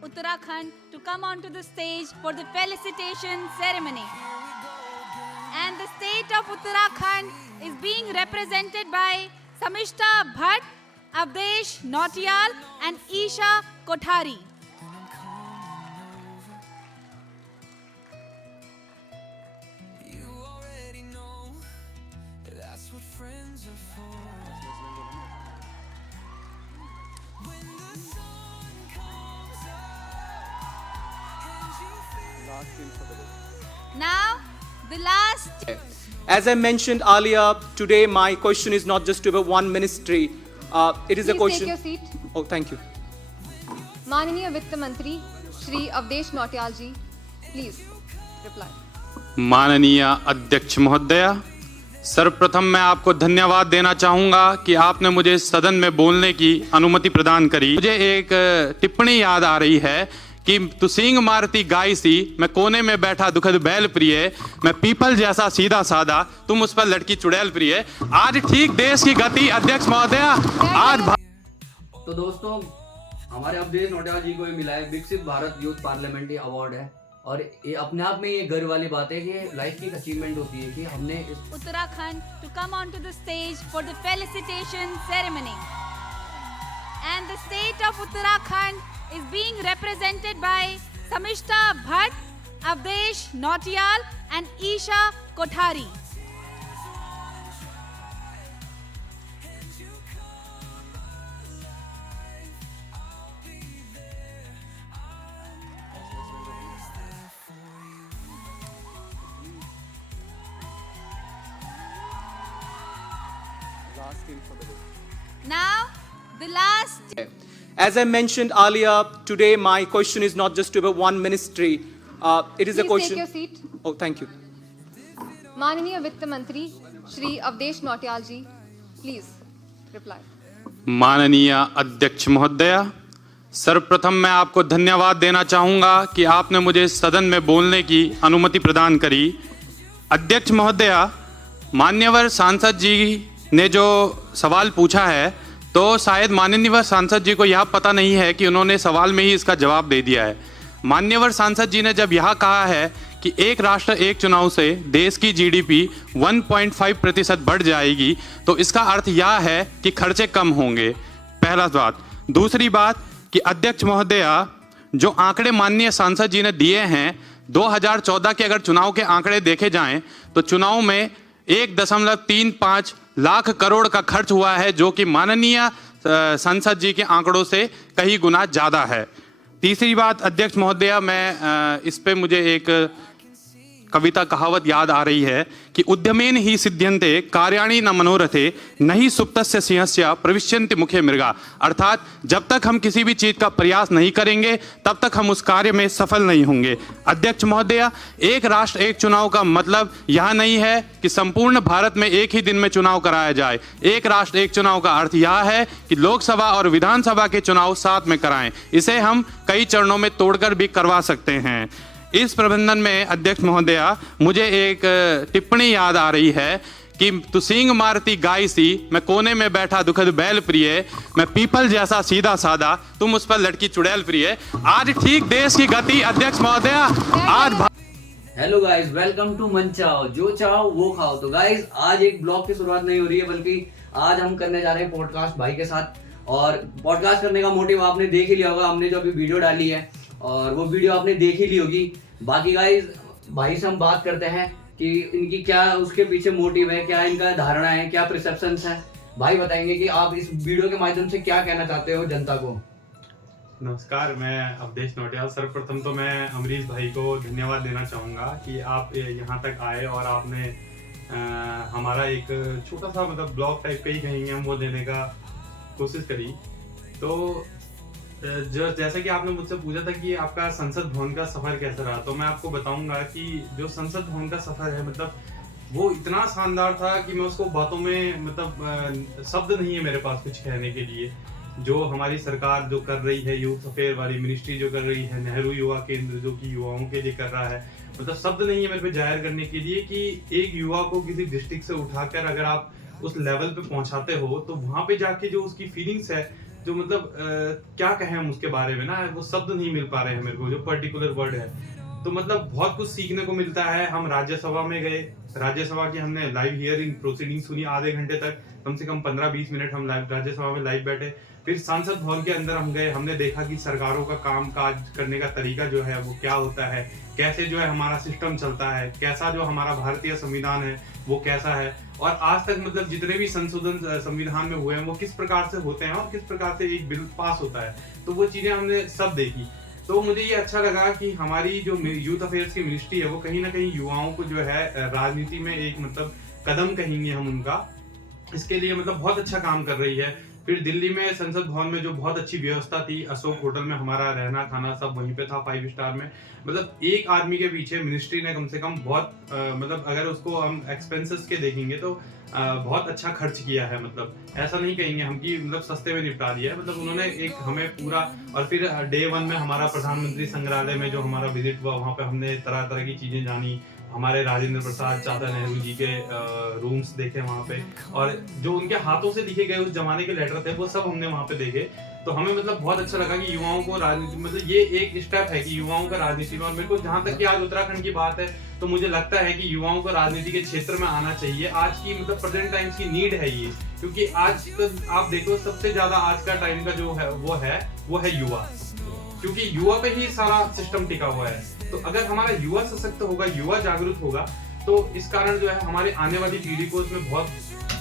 Uttarakhand to come onto the stage for the felicitation ceremony. And the state of Uttarakhand is being represented by Samishta Bhatt, Avdesh Nautiyal and Isha Kothari. Now, the last. As I mentioned earlier, today my question is not just about one ministry. It is a question. Please take your seat. Oh, thank you. माननीय वित्त मंत्री श्री अवधेश नौटियाल जी, please reply. माननीय अध्यक्ष महोदय, सर्वप्रथम मैं आपको धन्यवाद देना चाहूँगा कि आपने मुझे सदन में बोलने की अनुमति प्रदान करी। मुझे एक टिप्पणी याद आ रही है कि तू सींग मारती गाय सी, मैं कोने में बैठा दुखद बैल प्रिय, मैं पीपल जैसा सीधा साधा, तुम उस पर लड़की चुड़ैल प्रिय। आज ठीक देश की गति अध्यक्ष महोदय आज। तो दोस्तों, हमारे अवधेश नौटियाल जी को ये मिला है विकसित भारत यूथ पार्लियामेंट्री अवार्ड है, और ये अपने आप में ये गर्व वाली बात है कि लाइफ की एक अचीवमेंट होती है कि हमने Uttarakhand to come onto the stage for the felicitation ceremony. And the state of Uttarakhand is being represented by Samishta Bhatt, Avdesh Nautiyal and Isha Kothari. Now, the last. As I mentioned earlier, today my question is not just about one ministry. It is a Please question. take your seat. Oh, thank you. माननीय वित्त मंत्री श्री अवधेश नौटियाल जी, please reply. माननीय अध्यक्ष महोदय, सर्वप्रथम मैं आपको धन्यवाद देना चाहूँगा कि आपने मुझे सदन में बोलने की अनुमति प्रदान करी। अध्यक्ष महोदय, मान्यवर सांसद जी ने जो सवाल पूछा है, तो शायद माननीय सांसद जी को यह पता नहीं है कि उन्होंने सवाल में ही इसका जवाब दे दिया है। मान्यवर सांसद जी ने जब यह कहा है कि एक राष्ट्र एक चुनाव से देश की जीडीपी 1.5% बढ़ जाएगी, तो इसका अर्थ यह है कि खर्चे कम होंगे। पहला बात। दूसरी बात कि अध्यक्ष महोदय, जो आंकड़े माननीय सांसद जी ने दिए हैं, 2014 के अगर चुनाव के आंकड़े देखे जाएं तो चुनाव में 1.35 लाख करोड़ का खर्च हुआ है, जो कि माननीय संसद जी के आंकड़ों से कई गुना ज़्यादा है। तीसरी बात अध्यक्ष महोदय, मैं इस पे मुझे एक कविता कहावत याद आ रही है कि उद्यमेन ही सिद्ध्यन्ते कार्याणि न मनोरथे नहि सुप्तस्य सिंहस्य प्रविश्यन्ति मुखे मृगा। अर्थात जब तक हम किसी भी चीज़ का प्रयास नहीं करेंगे तब तक हम उस कार्य में सफल नहीं होंगे। अध्यक्ष महोदय, एक राष्ट्र एक चुनाव का मतलब यह नहीं है कि संपूर्ण भारत में एक ही दिन में चुनाव कराया जाए। एक राष्ट्र एक चुनाव का अर्थ यह है कि लोकसभा और विधानसभा के चुनाव साथ में कराएं। इसे हम कई चरणों में तोड़कर भी करवा सकते हैं। इस प्रबंधन में अध्यक्ष महोदय, मुझे एक टिप्पणी याद आ रही है कि तू सींग मारती गाय सी, मैं कोने में बैठा दुखद बैल प्रिय, मैं पीपल जैसा सीधा साधा, तुम उस पर लड़की चुड़ैल प्रिय। आज ठीक देश की गति अध्यक्ष महोदय आज। हेलो गाइस, वेलकम टू मन चाओ, जो चाहो वो खाओ। तो गाइस, आज एक ब्लॉग की शुरुआत नहीं हो रही है, बल्कि आज हम करने जा रहे हैं पॉडकास्ट भाई के साथ। और पॉडकास्ट करने का मोटिव आपने देख ही लिया होगा, हमने जो अभी वीडियो डाली है और वो वीडियो आपने देख ही ली होगी। बाकी गाइस, भाई से हम बात करते हैं कि इनकी क्या उसके पीछे मोटिव है, क्या इनका धारणा है, क्या परसेप्शंस है। भाई बताएंगे कि आप इस वीडियो के माध्यम से क्या कहना चाहते हो जनता को। नमस्कार, मैं अवधेश नौटियाल। सर्वप्रथम तो मैं अमरीश भाई को धन्यवाद देना चाहूँगा कि आप यहाँ तक आए और आपने हमारा एक छोटा सा मतलब ब्लॉग टाइप का ही कहेंगे हम, वो देने का कोशिश करी। तो जैसे कि आपने मुझसे पूछा था कि आपका संसद भवन का सफर कैसा रहा, तो मैं आपको बताऊंगा कि जो संसद भवन का सफर है, मतलब वो इतना शानदार था कि मैं उसको बातों में मतलब शब्द नहीं है मेरे पास कुछ कहने के लिए। जो हमारी सरकार जो कर रही है, यूथ अफेयर वाली मिनिस्ट्री जो कर रही है, नेहरू युवा केंद्र जो कि युवाओं के लिए कर रहा है, मतलब शब्द नहीं है मेरे पे जाहिर करने के लिए कि एक युवा को किसी डिस्ट्रिक्ट से उठाकर अगर आप उस लेवल पे पहुंचाते हो तो वहां पे जाके जो उसकी फीलिंग्स है जो मतलब क्या कहें हम उसके बारे में ना, वो शब्द नहीं मिल पा रहे हैं मेरे को, जो पर्टिकुलर वर्ड है। तो मतलब बहुत कुछ सीखने को मिलता है। हम राज्यसभा में गए, राज्यसभा की हमने लाइव हियरिंग प्रोसीडिंग सुनी आधे घंटे तक, कम से कम 15-20 मिनट हम राज्यसभा में लाइव बैठे। फिर संसद भवन के अंदर हम गए, हमने देखा कि सरकारों का काम काज करने का तरीका जो है वो क्या होता है, कैसे जो है हमारा सिस्टम चलता है, कैसा जो हमारा भारतीय संविधान है वो कैसा है, और आज तक मतलब जितने भी संशोधन संविधान में हुए हैं वो किस प्रकार से होते हैं और किस प्रकार से एक बिल पास होता है। तो वो चीजें हमने सब देखी। तो मुझे ये अच्छा लगा कि हमारी जो यूथ अफेयर्स की मिनिस्ट्री है वो कहीं ना कहीं युवाओं को जो है राजनीति में एक मतलब कदम कहेंगे हम उनका, इसके लिए मतलब बहुत अच्छा काम कर रही है। फिर दिल्ली में संसद भवन में जो बहुत अच्छी व्यवस्था थी, अशोक होटल में हमारा रहना खाना सब वहीं पे था 5 स्टार में। मतलब एक आदमी के पीछे मिनिस्ट्री ने कम से कम बहुत मतलब अगर उसको हम एक्सपेंसेस के देखेंगे तो बहुत अच्छा खर्च किया है। मतलब ऐसा नहीं कहेंगे हम कि मतलब सस्ते में निपटा दिया है। मतलब उन्होंने एक हमें पूरा, और फिर डे 1 में हमारा प्रधानमंत्री संग्रहालय में जो हमारा विजिट हुआ, वहाँ पे हमने तरह तरह की चीजें जानी। हमारे राजेंद्र प्रसाद चाचा नेहरू जी के रूम्स देखे वहाँ पे, और जो उनके हाथों से लिखे गए उस जमाने के लेटर थे वो सब हमने वहाँ पे देखे। तो हमें मतलब बहुत अच्छा लगा कि युवाओं को राजनीति, मतलब ये एक स्टेप है कि युवाओं का राजनीति में, और मेरे को जहाँ तक कि आज उत्तराखंड की बात है तो मुझे लगता है कि युवाओं को राजनीति के क्षेत्र में आना चाहिए। आज की मतलब प्रेजेंट टाइम्स की नीड है ये, क्योंकि आज आप देखो सबसे ज्यादा आज का टाइम का जो है वो है युवा, क्योंकि युवा पे ही सारा सिस्टम टिका हुआ है। तो अगर हमारा युवा सशक्त होगा, युवा जागरूक होगा, तो इस कारण जो है हमारे आने वाली पीढ़ी को उसमें बहुत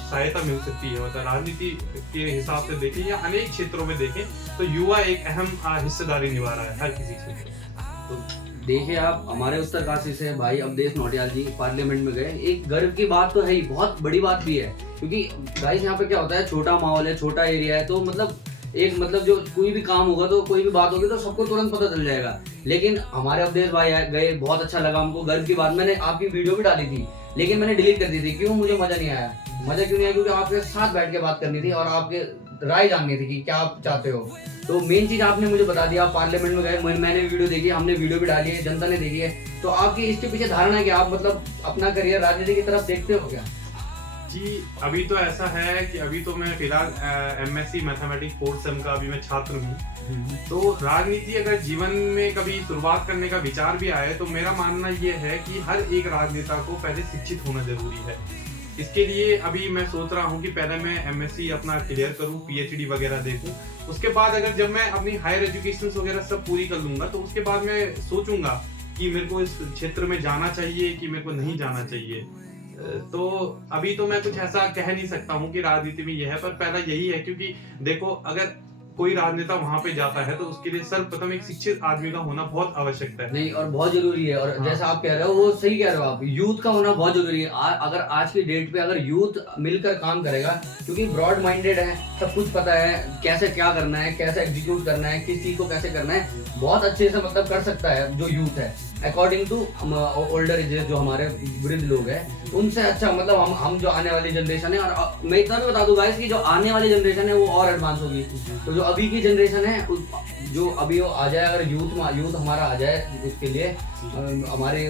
सहायता मिल सकती है। मतलब राजनीति के हिसाब से देखें या अनेक क्षेत्रों में देखें तो युवा एक अहम हिस्सेदारी निभा रहा है हर किसी क्षेत्र में। तो देखिए आप, हमारे उत्तरकाशी से भाई अवधेश नौटियाल जी पार्लियामेंट में गए, एक गर्व की बात तो है ही, बहुत बड़ी बात भी है, क्योंकि गाइस यहाँ पे क्या होता है, छोटा माहौल है, छोटा एरिया है, तो मतलब एक मतलब जो कोई भी काम होगा तो कोई भी बात होगी तो सबको तुरंत पता चल जाएगा। लेकिन हमारे अवधेश भाई गए, बहुत अच्छा लगा हमको, गर्व की बात। मैंने आपकी वीडियो भी डाली थी लेकिन मैंने डिलीट कर दी थी। क्यों? मुझे मजा नहीं आया। मजा क्यों नहीं आया? क्योंकि आपके साथ बैठ के बात करनी थी और आपके राय जाननी थी कि क्या आप चाहते हो। तो मेन चीज आपने मुझे बता दिया। आप पार्लियामेंट में गए, मैंने वीडियो देखी, हमने वीडियो भी डाली है, जनता ने देखी है। तो आपकी इसके पीछे धारणा है कि आप मतलब अपना करियर राजनीति की तरफ देखते हो क्या? जी अभी तो ऐसा है कि अभी तो मैं फिलहाल MSc मैथमेटिक्स 4th सेम का अभी मैं छात्र हूँ। तो राजनीति अगर जीवन में कभी शुरुआत करने का विचार भी आए तो मेरा मानना ये है कि हर एक राजनेता को पहले शिक्षित होना जरूरी है। इसके लिए अभी मैं सोच रहा हूँ कि पहले मैं MSc अपना क्लियर करूँ, PhD वगैरह देखूँ। उसके बाद अगर जब मैं अपनी हायर एजुकेशन वगैरह सब पूरी कर लूंगा तो उसके बाद मैं सोचूंगा कि मेरे को इस क्षेत्र में जाना चाहिए कि मेरे को नहीं जाना चाहिए। तो अभी तो मैं कुछ ऐसा कह नहीं सकता हूँ कि राजनीति में यह है, पर पहला यही है, क्योंकि देखो अगर कोई राजनेता वहां पे जाता है तो उसके लिए सर्वप्रथम एक शिक्षित आदमी का होना बहुत आवश्यकता है। नहीं, और बहुत जरूरी है। और जैसा आप कह रहे हो वो सही कह रहे हो आप, यूथ का होना बहुत जरूरी है। अगर आज की डेट पे अगर यूथ मिलकर काम करेगा, क्योंकि ब्रॉड माइंडेड है, सब कुछ पता है कैसे क्या करना है, कैसे एग्जीक्यूट करना है, किस चीज को कैसे करना है, बहुत अच्छे से मतलब कर सकता है जो यूथ है। अकॉर्डिंग टू ओल्डर एजेस जो हमारे वृद्ध लोग हैं, उनसे अच्छा मतलब हम जो आने वाली जनरेशन है। और मैं इतना भी बता दूं गाइस कि जो आने वाली जनरेशन है वो और एडवांस होगी। तो जो अभी की जनरेशन है, जो अभी वो आ जाए, अगर यूथ हमारा आ जाए, उसके लिए हमारे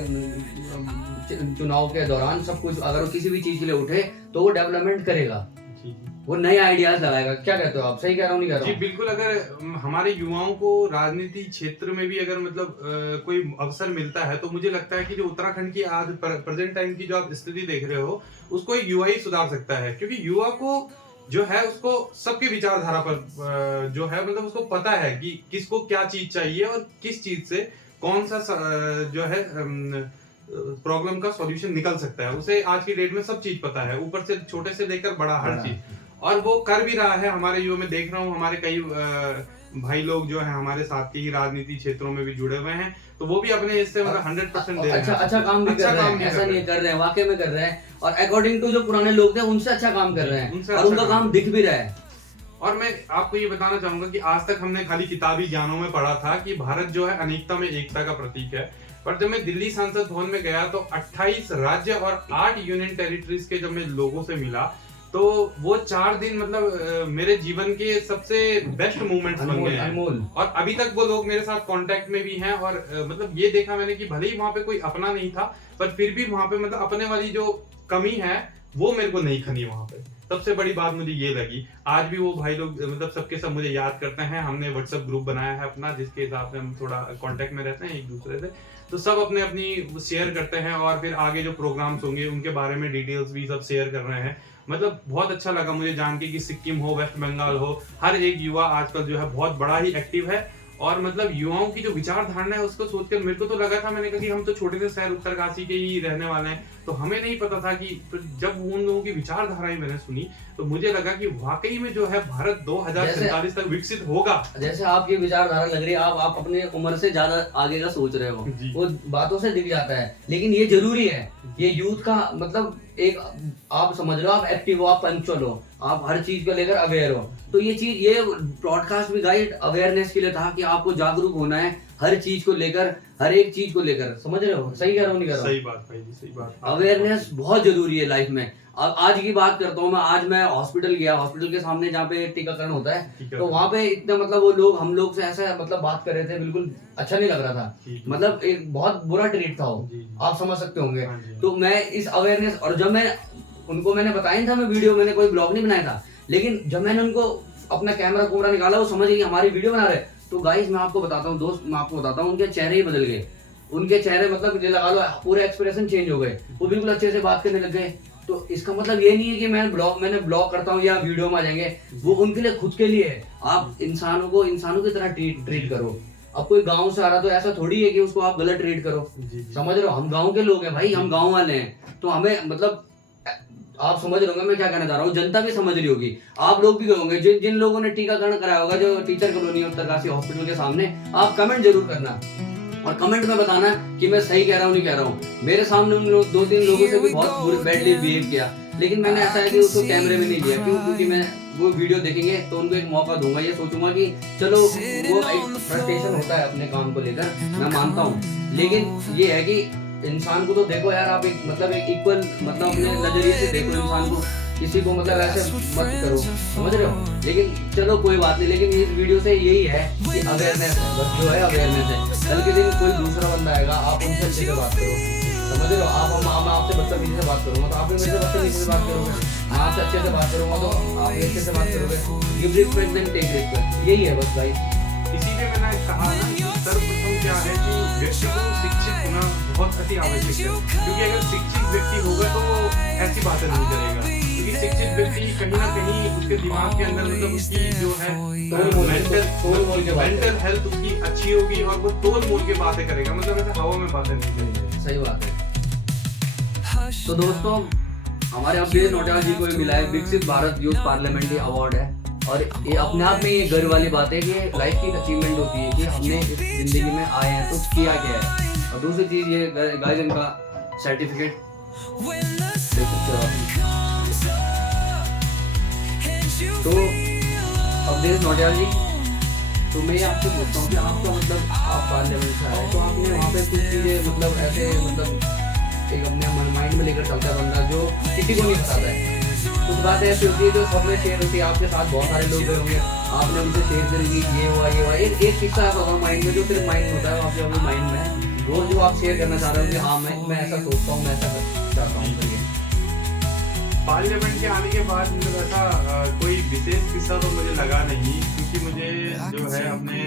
चुनाव के दौरान सब कुछ, अगर वो किसी भी चीज के लिए उठे तो वो डेवलपमेंट करेगा, वो नए आइडियाज लगाएगा। क्या कहते हो आप? सही कह रहा हूँ नहीं कह रहा हूँ? जी बिल्कुल। अगर हमारे युवाओं को राजनीति क्षेत्र में भी अगर मतलब कोई अवसर मिलता है तो मुझे लगता है कि जो उत्तराखंड की आज प्रेजेंट टाइम की जो आप स्थिति देख रहे हो उसको एक युवा ही सुधार सकता है। क्योंकि युवा को जो है उसको सबके विचारधारा पर जो है मतलब उसको पता है कि किसको क्या चीज चाहिए और किस चीज से कौन सा जो है प्रॉब्लम का सॉल्यूशन निकल सकता है। उसे आज की डेट में सब चीज पता है, ऊपर से छोटे से लेकर बड़ा हर चीज, और वो कर भी रहा है। हमारे युवा में देख रहा हूँ, हमारे कई भाई लोग जो है हमारे साथ के ही राजनीति क्षेत्रों में भी जुड़े हुए हैं, तो वो भी अपने हिस्से मतलब 100% दे रहे हैं। अच्छा काम भी कर रहे हैं, ऐसा नहीं कर रहे हैं, वाकई में कर रहे हैं। और अकॉर्डिंग टू जो पुराने लोग थे उनसे अच्छा काम कर रहे हैं और उनका काम दिख भी रहा है। और मैं आपको ये बताना चाहूंगा कि आज तक हमने खाली किताबी ज्ञानों में पढ़ा था कि भारत जो है अनेकता में एकता का प्रतीक है, पर जब मैं दिल्ली संसद भवन में गया तो 28 राज्य और 8 यूनियन टेरिटरीज के जब मैं लोगों से मिला तो वो 4 दिन मतलब मेरे जीवन के सबसे बेस्ट मोमेंट्स बन गए हैं। और अभी तक वो लोग मेरे साथ कांटेक्ट में भी हैं। और मतलब ये देखा मैंने कि भले ही वहां पे कोई अपना नहीं था, पर फिर भी वहां पे मतलब अपने वाली जो कमी है वो मेरे को नहीं खनी वहां पे। सबसे बड़ी बात मुझे ये लगी, आज भी वो भाई लोग मतलब सबके सब मुझे याद करते हैं। हमने व्हाट्सएप ग्रुप बनाया है अपना, जिसके हिसाब से हम थोड़ा कांटेक्ट में रहते हैं एक दूसरे से, तो सब अपने अपनी शेयर करते हैं और फिर आगे जो प्रोग्राम्स होंगे उनके बारे में डिटेल्स भी सब शेयर कर रहे हैं। मतलब बहुत अच्छा लगा मुझे जान के कि सिक्किम हो, वेस्ट बंगाल हो, हर एक युवा आजकल जो है बहुत बड़ा ही एक्टिव है। और मतलब युवाओं की जो विचारधारणा है उसको सोचकर मेरे को तो लगा था, मैंने कहा कि हम तो छोटे से शहर उत्तरकाशी के ही रहने वाले हैं, तो हमें नहीं पता था कि जब उन लोगों की विचारधाराएं मैंने सुनी तो मुझे लगा कि वाकई में जो है भारत 2047 तक विकसित होगा। जैसे आपकी विचारधारा लग रही है, आप अपने उम्र से ज्यादा आगे का सोच रहे हो, वो बातों से दिख जाता है। लेकिन ये जरूरी है, ये यूथ का मतलब एक आप समझ लो, आप एक्टिव हो, आप पंक्चुअल हो, आप हर चीज को लेकर अवेयर हो। तो ये चीज, ये ब्रॉडकास्ट भी गाइड अवेयरनेस के लिए था कि आपको जागरूक होना है हर चीज को लेकर, हर एक चीज को लेकर। समझ रहे हो? सही कह रहा हूँ नहीं कह रहा हूँ? सही बात भाई जी, सही बात। अवेयरनेस बहुत जरूरी है लाइफ में। अब आज की बात करता हूँ मैं, आज मैं हॉस्पिटल गया, हॉस्पिटल के सामने जहाँ पे टीकाकरण होता है, तो वहाँ पे इतना मतलब वो लोग हम लोग से ऐसा मतलब बात कर रहे थे, बिल्कुल अच्छा नहीं लग रहा था, मतलब एक बहुत बुरा ट्रीट था वो, आप समझ सकते होंगे। तो मैं इस अवेयरनेस, और जब मैं उनको मैंने बताया नहीं था, मैं वीडियो, मैंने कोई ब्लॉग नहीं बनाया था, लेकिन जब मैंने उनको अपना कैमरा निकाला, वो समझ गए हमारी वीडियो बना रहे। तो गाइस मैं आपको बताता हूँ दोस्त, मैं आपको बताता हूँ, उनके चेहरे ही बदल गए। उनके चेहरे मतलब ये लगा लो पूरे एक्सप्रेशन चेंज हो गए, वो बिल्कुल अच्छे से बात करने लग गए। तो इसका मतलब ये नहीं है कि मैंने ब्लॉग करता हूँ या वीडियो में आ जाएंगे, वो उनके लिए खुद के लिए है। आप इंसानों की तरह ट्रीट करो। अब कोई गांव से आ रहा तो ऐसा थोड़ी है कि उसको आप गलत ट्रीट करो। समझ रहे हो? हम गांव के लोग हैं भाई, हम गांव वाले हैं, तो हमें मतलब आप समझ रहे होंगे मैं क्या कहना चाह रहा हूँ, जनता भी समझ रही होगी, आप लोग भी कहोगे। जिन लोगों ने टीकाकरण कराया होगा, जो टीचर कॉलोनी उत्तरकाशी हॉस्पिटल के सामने, आप कमेंट जरूर करना और कमेंट में बताना कि मैं सही कह रहा हूँ नहीं कह रहा हूँ। मेरे सामने उन 2-3 लोगों से भी बहुत बैडली बिहेव किया, लेकिन मैंने ऐसा है कि उसको कैमरे में नहीं लिया। क्यों? क्योंकि मैं वो वीडियो देखेंगे तो उनको एक मौका दूंगा, ये सोचूंगा कि चलो वो एक फ्रस्ट्रेशन होता है अपने काम को लेकर, मैं मानता हूँ, लेकिन ये है कि इंसान को तो देखो यार, आप एक मतलब एक इक्वल मतलब अपने नजरिए से देखो इंसान को, किसी को मतलब ऐसे मत करो, समझ रहे हो? लेकिन चलो कोई बात नहीं, लेकिन इस वीडियो से यही है कि अवेयरनेस जो है, अवेयरनेस है। कल के दिन कोई दूसरा बंदा आएगा, आप उनसे अच्छे से बात करो, समझ रहे हो? मैं आपसे बदतमीजी से बात करूंगा तो आप भी मेरे से बदतमीजी से बात करोगे, मैं आपसे अच्छे से बात करूंगा तो आप भी अच्छे से बात करोगे। Give respect then take respect, यही है बस भाई। इसीलिए मैंने कहा ना कि सर्वप्रथम क्या है कि व्यक्ति को शिक्षित होना बहुत अति आवश्यक है, क्योंकि अगर शिक्षित व्यक्ति होगा तो ऐसी बातें नहीं करेगा। क्योंकि शिक्षित व्यक्ति कहीं ना कहीं उसके दिमाग के अंदर मतलब उसकी जो है मेंटल हेल्थ उसकी अच्छी होगी और वो तोल मोल के बातें करेगा, मतलब ऐसे हवा में बातें नहीं करेगा। सही बात है। तो दोस्तों, हमारे अवधेश नौटियाल जी को मिला है विकसित भारत यूथ पार्लियामेंट्री अवार्ड है, और ये अपने आप में ये गर्व वाली बात है कि लाइफ की अचीवमेंट होती है कि हमने इस जिंदगी में आए हैं तो किया क्या है। और दूसरी चीज ये गाइस, इनका सर्टिफिकेट देख सकते हो आप। तो अवधेश नौटियाल जी, तो मैं आपसे पूछता हूँ कि आपका मतलब आप पार्लियामेंट से आए, तो आपने वहाँ पे कुछ चीजें मतलब ऐसे मतलब एक अपने माइंड में लेकर चलता है बंदा, जो किसी को नहीं बताता है। कुछ बातें ऐसी होती है जो सब में शेयर होती है, आपके साथ बहुत सारे लोग गए होंगे, आपने उनसे शेयर करेंगे ये हुआ एक किस्सा ऐसा होगा माइंड में, जो सिर्फ माइंड में होता है, आपके अपने माइंड में वो जो आप शेयर करना चाह रहे हो कि हाँ मैं ऐसा सोचता हूँ, मैं ऐसा चाहता हूँ। करिए। पार्लियामेंट के आने के बाद मतलब ऐसा कोई विशेष किस्सा तो मुझे लगा नहीं, क्योंकि मुझे जो है अपने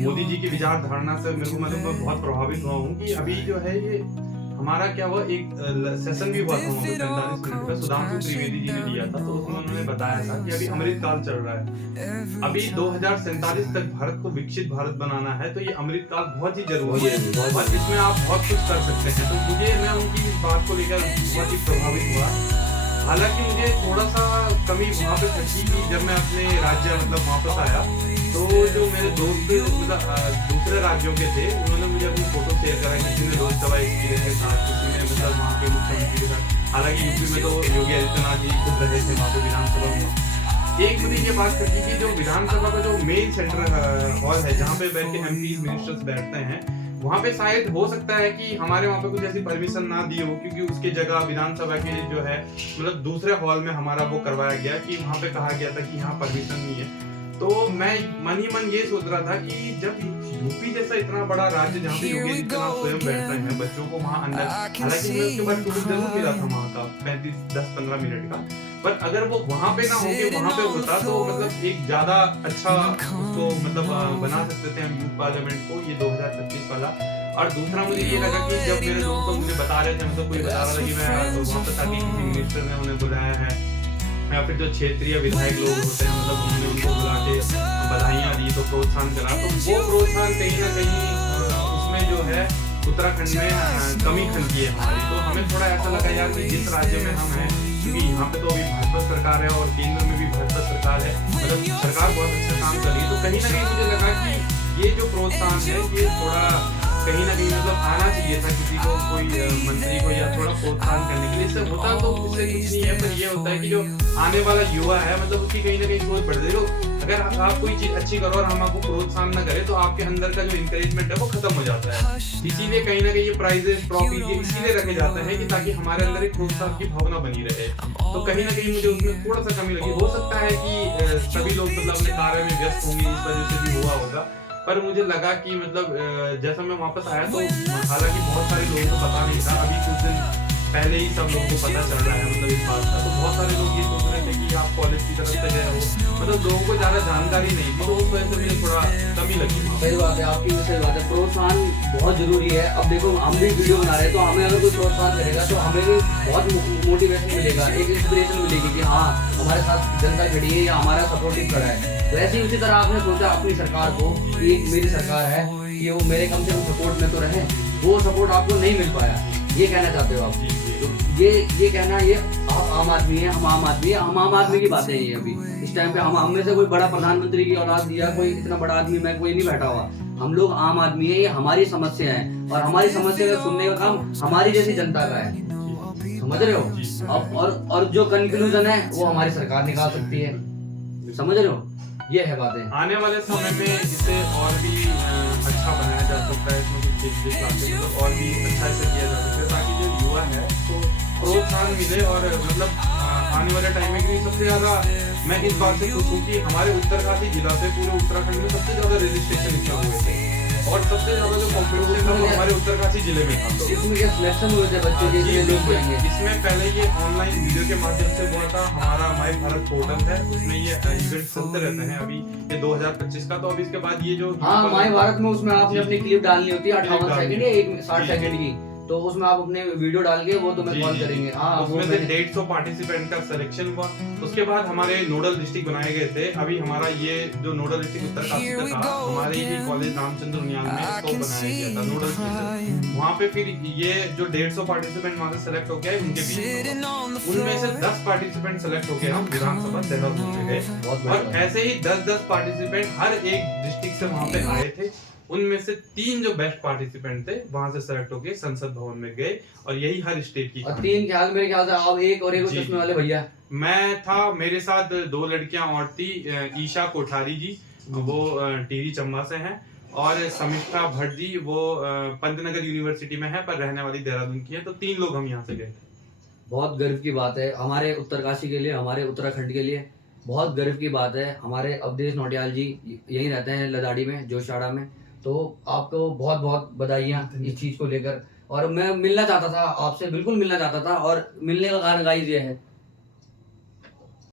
मोदी जी की विचारधारणा से मेरे को मतलब मैं बहुत प्रभावित हुआ हूँ कि अभी जो है ये हमारा क्या हुआ, एक सेशन भी हुआ था वहाँ पे 45 मिनट का, सुधांशु त्रिवेदी जी ने लिया था, तो उसमें उन्होंने बताया था कि अभी अमृत काल चल रहा है, अभी 2047 तक भारत को विकसित भारत बनाना है, तो ये अमृत काल बहुत ही जरूरी है और इसमें आप बहुत कुछ कर सकते हैं। तो मुझे मैं उनकी इस बात को लेकर बहुत ही प्रभावित हुआ। हालांकि मुझे थोड़ा सा कमी वहाँ पे थी कि जब मैं अपने राज्य मतलब वापस आया तो जो मेरे दोस्त मतलब दूसरे राज्यों के थे, उन्होंने मुझे अपनी फोटो शेयर करा, किसी ने लोकसभा एक्सपीरियंस के साथ, किसी ने मतलब वहाँ के मुख्यमंत्री के साथ। हालांकि यूपी में तो योगी आदित्यनाथ जी खुद रहे थे वहाँ पे विधानसभा में। एक मुझे ये बात करती थी, जो विधानसभा का जो मेन सेंटर हॉल है जहाँ पे बैठ के एमपी मिनिस्टर्स बैठते हैं, वहाँ पे शायद हो सकता है कि हमारे वहाँ पे कुछ ऐसी परमिशन ना दी हो, क्योंकि उसकी जगह विधानसभा के जो है मतलब दूसरे हॉल में हमारा वो करवाया गया कि वहाँ पे कहा गया था कि यहाँ परमिशन नहीं है। तो मैं मन ही मन ये सोच रहा था कि जब यूपी जैसा इतना बड़ा राज्य जहाँ पे योगी आदित्यनाथ स्वयं बैठ रहे हैं बच्चों को वहाँ अंदर, हालांकि मैं उसके बाद टूर जरूर मिला था वहाँ का 10-15 मिनट का, पर अगर वो वहाँ पे ना होके वहाँ पे होता तो मतलब एक ज्यादा अच्छा उसको मतलब बना सकते थे हम यूथ पार्लियामेंट को, ये 2025 वाला। और दूसरा मुझे ये लगा कि जब मेरे दोस्त लोग मुझे बता रहे थे, मतलब कोई बता रहा था कि मैं वहाँ पे ताकि किसी मिनिस्टर ने उन्हें बुलाया है या फिर जो क्षेत्रीय विधायक लोग होते हैं मतलब उन्होंने उनको बुला के बधाइयाँ दी तो प्रोत्साहन करा, तो वो प्रोत्साहन कहीं ना कहीं उसमें जो है उत्तराखंड में कमी खलकी है हमारी। तो हमें थोड़ा ऐसा लगा यार कि जिस राज्य में हम हैं, क्योंकि यहाँ पे तो अभी भाजपा सरकार है और केंद्र में भी भाजपा सरकार है, मतलब सरकार बहुत अच्छा काम कर रही है, तो कहीं ना कहीं मुझे लगा कि ये जो प्रोत्साहन है ये थोड़ा कहीं ना कहीं मतलब आना चाहिए था किसी को, कोई मंत्री को, या थोड़ा प्रोत्साहन करने के लिए। इससे होता तो इससे कुछ नहीं है, पर ये होता है कि जो आने वाला युवा है मतलब उसकी कहीं ना कहीं सोच बढ़ जाए। अगर आप कोई चीज अच्छी करो और हम आपको प्रोत्साहन न करें तो आपके अंदर का जो इंकरेजमेंट है वो खत्म हो जाता है। इसीलिए कहीं ना कहीं ये प्राइजेस ट्रॉफी ये इसीलिए रखे जाते हैं कि ताकि हमारे अंदर एक प्रोत्साहन की भावना बनी रहे। तो कहीं ना कहीं मुझे उसमें थोड़ा सा कमी लगी। हो सकता है कि सभी लोग मतलब अपने कार्य में व्यस्त होंगे, इस वजह से भी हुआ होगा, पर मुझे लगा कि मतलब जैसा मैं वापस आया तो हालांकि बहुत सारे लोगों को पता नहीं था, अभी कुछ दिन पहले ही सब लोगों को पता चल रहा है मतलब इस बात का। तो बहुत सारे लोग ये सोच रहे थे कि आप कॉलेज की तरफ से गए हो, मतलब लोगों को ज्यादा जानकारी नहीं थी, तो उस वजह से मुझे थोड़ा कमी लगी। सही बात है आपकी, सही बात है, प्रोत्साहन बहुत जरूरी है। अब देखो हम भी वीडियो बना रहे हैं तो हमें अगर कोई प्रोत्साहन करेगा तो हमें भी बहुत मोटिवेशन मिलेगा, एक इंस्पिरेशन मिलेगी कि हाँ हमारे साथ जनता खड़ी है या हमारा सपोर्टिव खड़ा है। वैसे ही उसी तरह आपने सोचा अपनी सरकार को कि मेरी सरकार है कि वो मेरे कम से कम सपोर्ट में तो रहे, वो सपोर्ट आपको नहीं मिल पाया, ये कहना चाहते हो आप? तो ये कहना, ये आप आम आदमी है, हम आम आदमी है, हम आम आदमी की बातें हैं ये अभी इस टाइम पे। हम में से कोई बड़ा प्रधानमंत्री की औलाद या कोई इतना बड़ा आदमी मैं कोई नहीं बैठा हुआ, हम लोग आम आदमी है, ये हमारी समस्या है और हमारी समस्या का सुनने का काम हमारी जैसी जनता का है, समझ रहे हो? और जो कंक्लूजन है वो हमारी सरकार निकाल सकती है, समझ रहे हो? ये है बातें। आने वाले समय में इसे और भी अच्छा बनाया जा सकता है, इसमें कुछ चेंजेस लाके मतलब और भी अच्छा ऐसे किया जा सकता है ताकि जो युवा है तो प्रोत्साहन मिले। और मतलब आने वाले टाइम में, क्योंकि सबसे ज्यादा मैं इस बात से खुश हूँ कि हमारे उत्तरकाशी जिला से पूरे उत्तराखंड में सबसे ज्यादा रजिस्ट्रेशन इसमें हुए थे और सबसे ज्यादा जो कॉम्पिटिशन था वो हमारे उत्तरकाशी जिले में था। तो इसमें क्या सिलेक्शन हुए थे बच्चों के लिए? इसमें पहले ये ऑनलाइन वीडियो के माध्यम से हुआ था, हमारा माई भारत पोर्टल है उसमें ये इवेंट चलते रहते हैं। अभी ये 2025 का, तो अब इसके बाद ये जो हाँ माई भारत में उसमें आपने अपनी क्लिप डालनी होती है 58 सेकंड या 60 सेकंड की, तो उसमें आप अपने वीडियो डाल के वो तुम्हें कॉल करेंगे। हाँ उसमें से 150 पार्टिसिपेंट का सिलेक्शन हुआ। उसके बाद हमारे नोडल डिस्ट्रिक्ट बनाए गए थे। अभी हमारा ये जो नोडल डिस्ट्रिक्ट उत्तरकाशी का था, हमारे ही कॉलेज रामचंद्र उनियाल में इसको बनाया गया था नोडल डिस्ट्रिक्ट। वहाँ पे फिर ये जो 150 पार्टिसिपेंट वहाँ से सेलेक्ट हो गए उनके बीच उनमें से 10 पार्टिसिपेंट सेलेक्ट हो गए हम विधानसभा देहरादून में गए और ऐसे ही 10-10 पार्टिसिपेंट हर एक डिस्ट्रिक्ट से वहाँ पे आए थे। उनमें से 3 जो बेस्ट पार्टिसिपेंट थे वहां से सेलेक्ट होके संसद भवन में गए और यही हर स्टेट की। और 3 मेरे ख्याल से आप एक और एक चश्मे वाले भैया। मैं था, मेरे साथ 2 लड़कियां और थी, ईशा कोठारी जी वो टिहरी चंबा से हैं और समिष्ठा भट्ट जी वो पंतनगर यूनिवर्सिटी में है पर रहने वाली देहरादून की है। तो 3 लोग हम यहाँ से गए थे। बहुत गर्व की बात है हमारे उत्तरकाशी के लिए, हमारे उत्तराखंड के लिए बहुत गर्व की बात है। हमारे अवधेश नौटियाल जी यहीं रहते हैं लदाड़ी में, जोशाड़ा में, तो आपको बहुत बहुत बधाइयाँ इस चीज़ को लेकर। और मैं मिलना चाहता था आपसे, बिल्कुल मिलना चाहता था और मिलने का कारण गाइस ये है